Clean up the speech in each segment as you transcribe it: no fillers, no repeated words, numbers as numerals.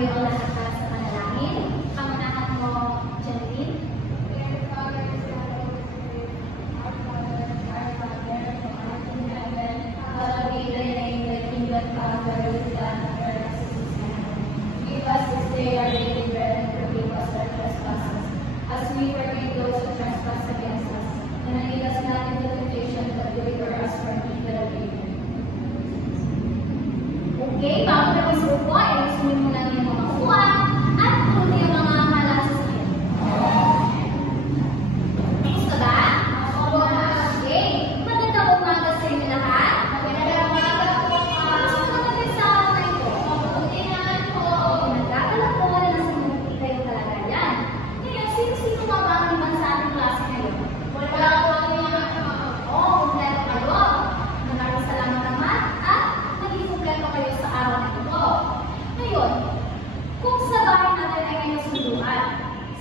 kayo ang lahat para sa panalangin. Pangunahan mo, Janine. Give us this day our daily bread, and forgive us our trespasses, as we forgive those who trespass against us. And lead us not into temptation, but deliver us from evil. Okay, bago na isupo, ay gusto mo lang yung mga uwan at kung yung mga malas sa skin. Gusto ba? Okay. Magandang umaga sa inyo lahat. Magandang umaga po. Gusto ko na sa ako na ito. Pagpuntinaan po. Nagkakalang po na nasa mabuti kayong kalagayan. Ngayon, sino-sino ba ang naman sa ating klase ngayon? Wala po niya. Oo, kompleto kayo. Maraming salamat naman at naging kompleto kayo sa araw na ito. Ngayon, kung sa bahay natin ay ngayon sunduan,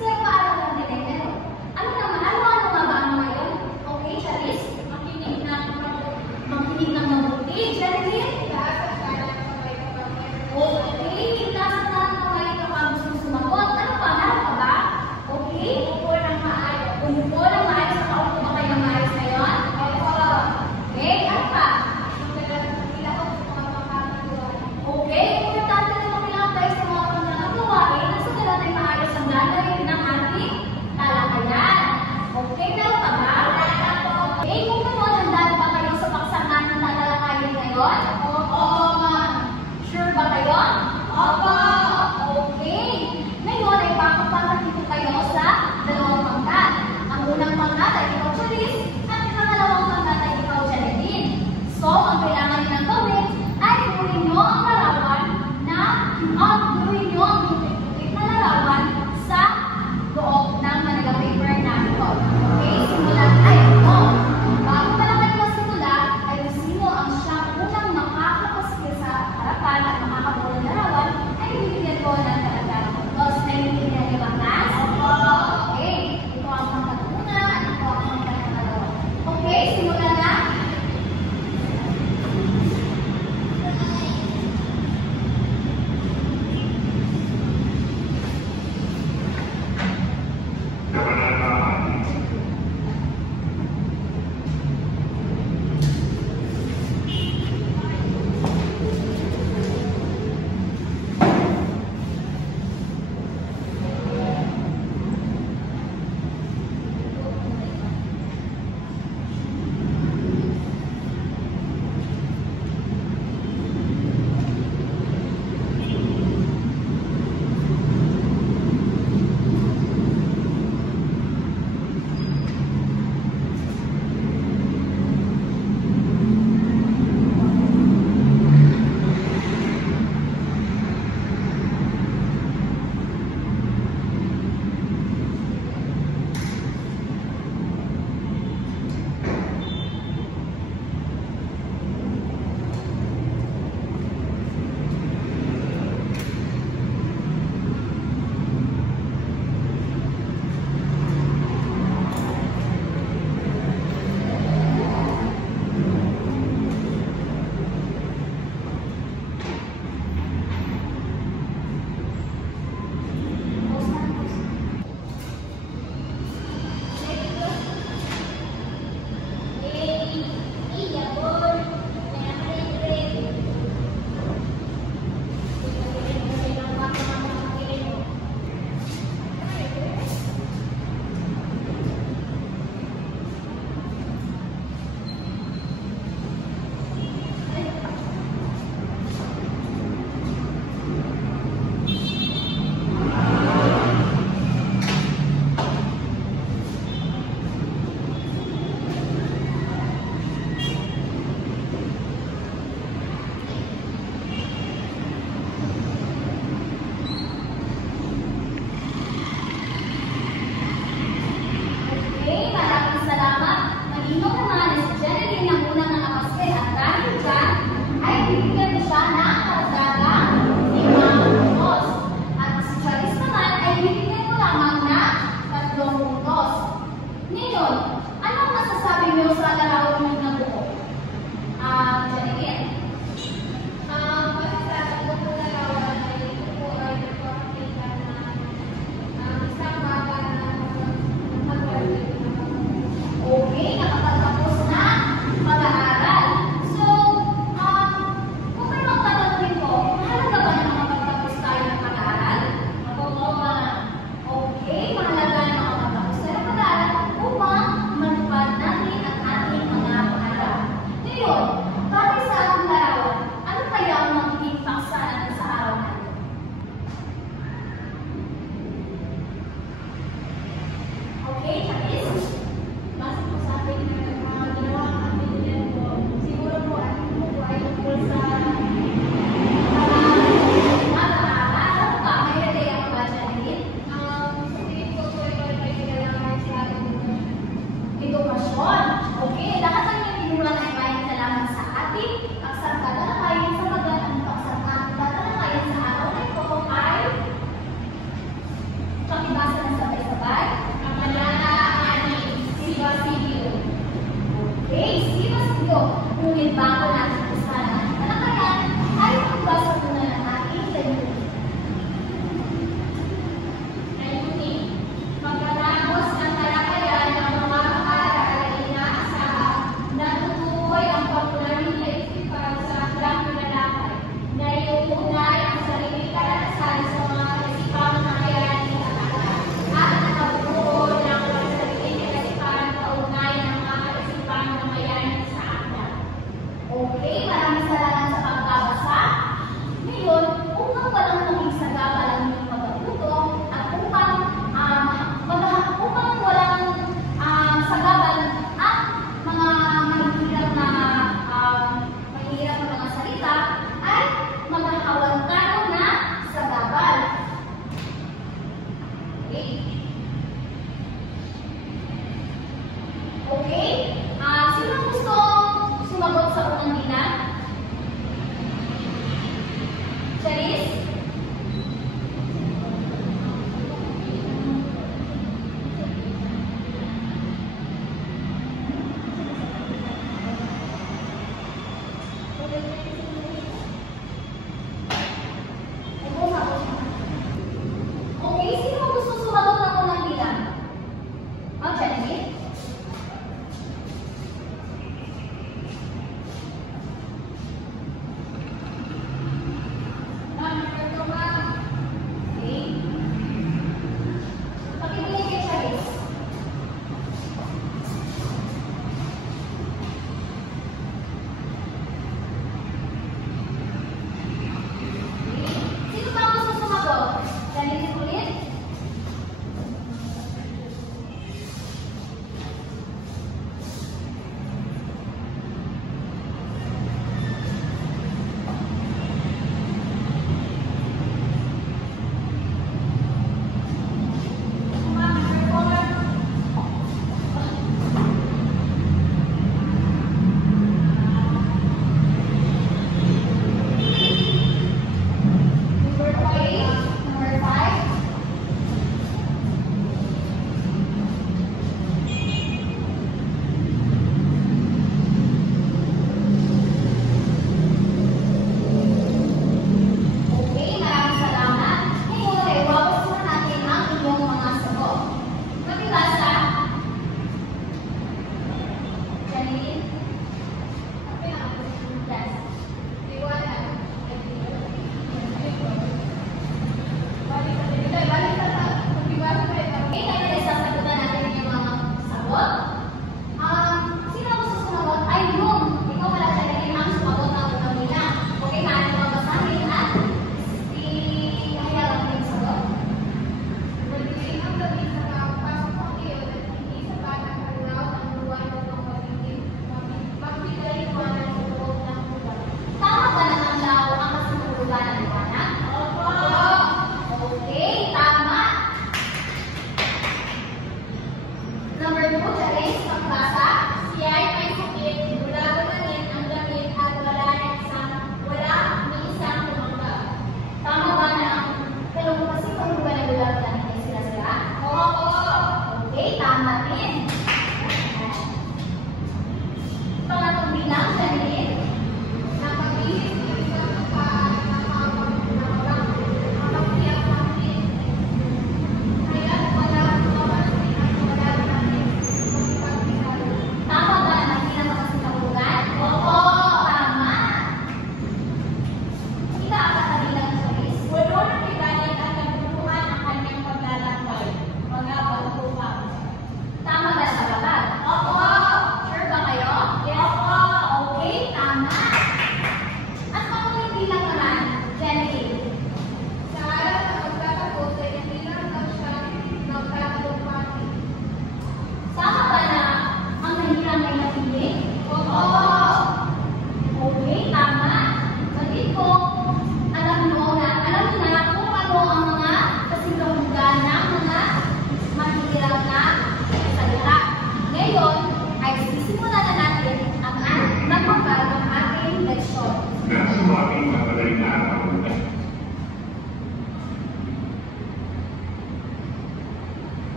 sa paaraw natin ay meron. Ano naman? Ano nga ba ang ngayon? Okay, Charis? Makinig ng mabuti. Charis? Okay, nasa ng kamay kapag gusto sumagot. Ano pa? Meron ka ba? Okay? Umupo ng maayos. Umupo ng maayos. Nakaupo ba kayo ng maayos ngayon? Okay, ano pa? Okay, importante na makilang tayo sa mga pangangagawain na sa galat ay maayos ang gagawin ng ating talakayan. Okay, meron pa ba? Okay, kung gano'n, handa na ba kayo sa paksamahan ng tatalakayin ngayon? Oo, ma'am. Sure ba kayo? Opo. Okay. Ngayon ay papapakita kayo sa dalawang pangkat. Ang unang pangkat ay ikaw, Charis, at ang pangalawang pangkat ay ikaw, Janine. So, ang kailangan nyo nang gawin ay gawin nyo ang larawan na gawin nyo ang tutik na larawan sa loob ng Manila paper na ito. Okay? Simulan tayo. Bago pa lang kayo masimula, ay sino ang siya unang makakapaskil sa harapan at makakabuo ng larawan ay bibigyan ko ng talagang puntos. Naiintindihan niyo ba, class? Okay. Ito ang pangkat una at ito ang pangkat pangalawa. Okay, simulan na.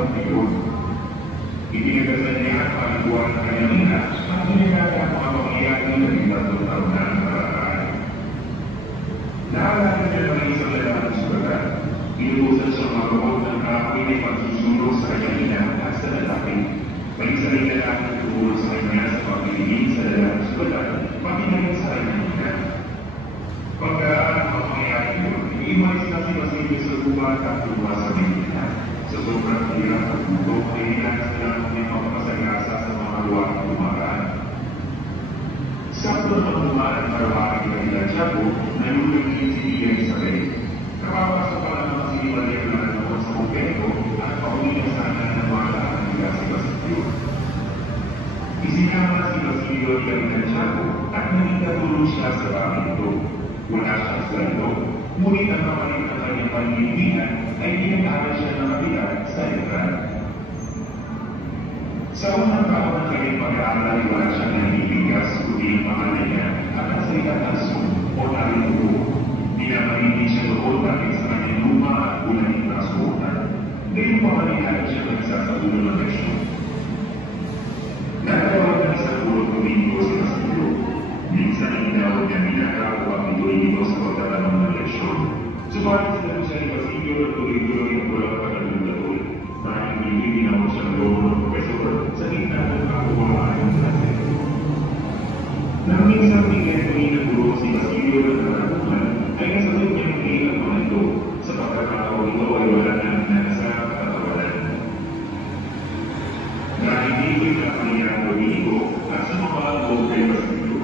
ng iyon. Ipinagasan niya ang pagbuwan ng kanyang ina at pinagkaya ang mga pangyayari ng 3 taon na ang nakaraan. Naalala niya na may isang lalaking sugat. Inuusan siya magawa ng kahoy na pagsusulo sa kanyang ina at sa lalaki. Pag-isa rin lalaking tutulong sa kanya sa pagpilingin sa lalaking sugat, pakinagin sa kanyang ina. Pagkaan ang pangyayari yun, iimalis na si Basilio sa gubat at lupa sa Medina. Sa sobrang hirap at bubok ay hinanas na lang ng mapapasagasa sa mga luwang tumagaan. Sakto na pagbumaan ang karawakan ng ilang Tiago, nalulungin si Tia Isabel. Kapapasok pa lang ang siniwalay na naman sa kumpento at pauwi na sana ng mga lahat nila si Basilio. Isinama si Basilio ilang Tiago at naging katulong siya sa bahay ito. Wala siyang sweldo, ngunit ang kapalit ng kanyang panlilihan ay pinag-aaral siya ng kapitan sa Iran. Sa unang taon ng kanyang pag-aaral ay wala siyang naniligas, kundi ang pangalan niya at ang salita Tanso o Naritugo. Pinamanitin siya doon dahil sa kanyang luma at ulaning transportan. Ngayon pamanihan siya nagsasabulo ng leksyon. Nagkaroon ng isang pulong domingo si Basilio. Minsan ang inawag niya minakaw ang ito sa pagtatanong ng leksyon. Subalit sila siya ni Basilio at tuloy-tuloy ang pulang pagkatulad. Maraming hindi ginawag siya ng loob ng profesor sa gitna ng kakuhaan ng klase. Nang minsan pinagpuni ng guro si Basilio ng katakutan, ay nasagot niya ng ilang mga ito sa pagkakataon ito ay wala na nanasa at katawalan. Dahil dito na kaniyang Domingo at sa mga loob kay Basilio.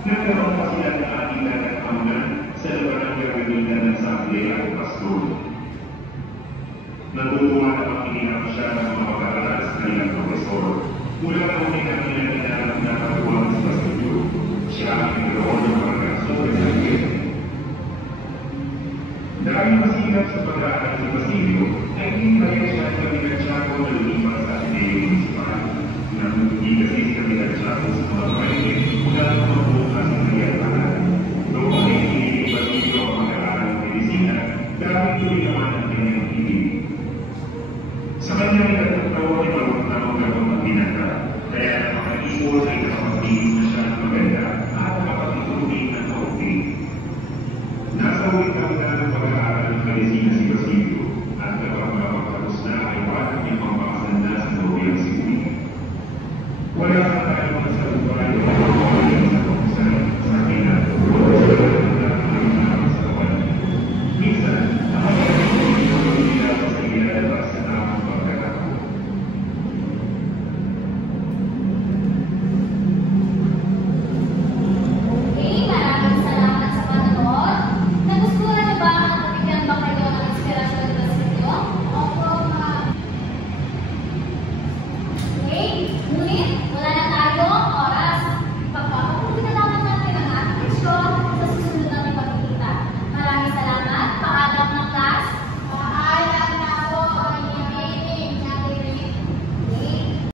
Nagkaroon pa sila ng ating nagkakaunan sa labarang gagamitan ng Asamblea o Pastor. Natutuwa na makikinap siya ng mga pag-aaral sa kanilang profesor. Mula po may nakinanap na katuwang sa Basilio. Siya ang nagkaroon ng mga kaso sa Basilio. Dahil masikap sa pag-aaral sa Basilio, ay hindi